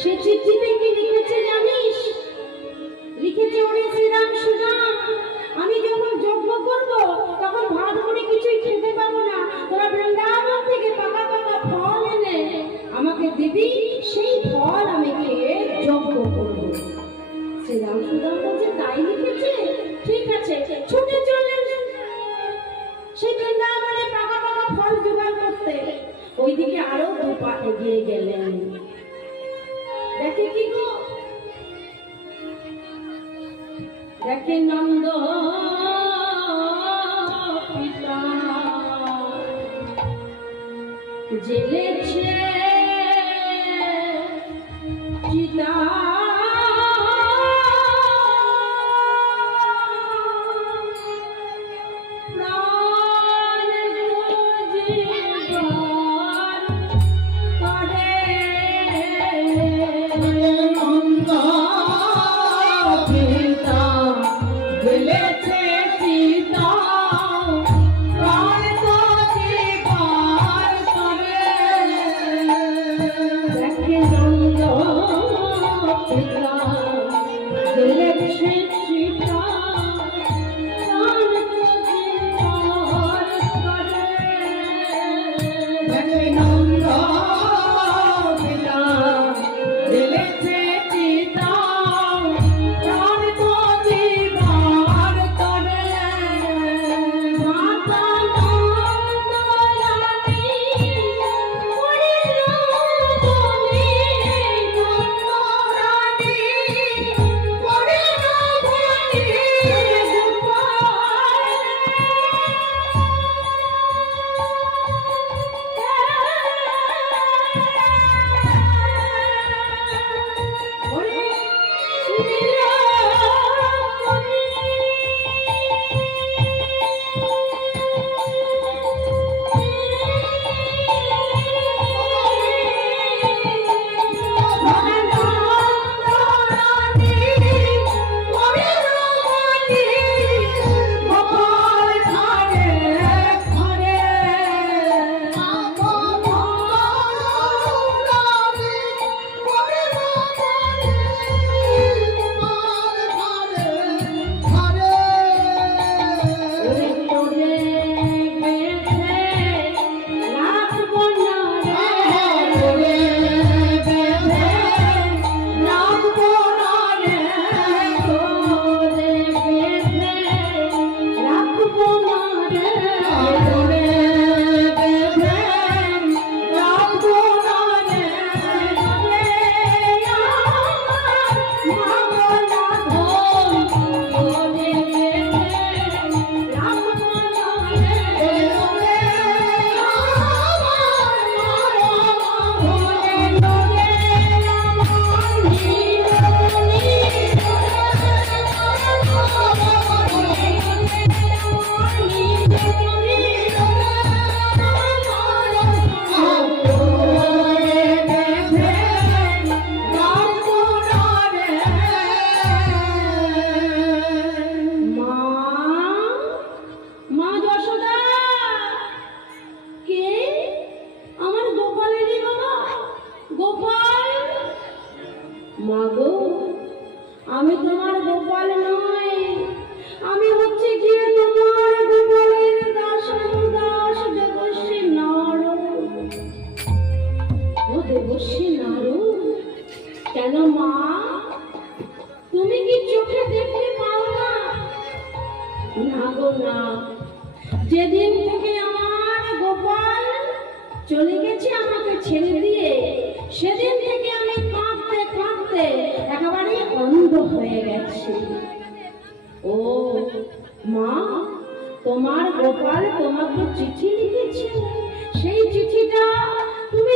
সে চিঠিতে কি লিখেছে জানিস? লিখেছে, ওরে শ্রীরাম সুদাম, আমি যখন যজ্ঞ করব তখন ভাত মুড়ি কিছুই খেতে পাবো না, তোরা বৃন্দাবন থেকে পাকা পাকা ফল এনে আমাকে দিবি, সেই ফল আমি খেয়ে যজ্ঞ করব। শ্রীরাম সুদাম বলছে, তাই লিখেছে? ঠিক আছে, ছুটে চললেন সেই বৃন্দাবনে পাকা পাকা ফল জোগাড় করতে। ওইদিকে আরো 2 পা এগিয়ে গেলেন। দেখে কি গো, দেখে নন্দ পিতা জেলেছে চিতা, মাগো আমি তোমার গোপাল নই, আমি হচ্ছে গিয়ে তোমার গোপালের দাস দেবশ্রী নারদ। ও দেবশ্রী নারদ, কেন মা তুমি কি চোখে দেখতে পাও না? না গো না, যেদিন থেকে আমার গোপাল চলে গেছে আমাকে ছেড়ে দিয়ে, সেদিন থেকে আমি কাঁদতে কাঁদতে একেবারে অন্ধ হয়ে গেছি। ও মা, তোমার গোপাল তোমাকে চিঠি লিখেছে, সেই চিঠিটা তুমি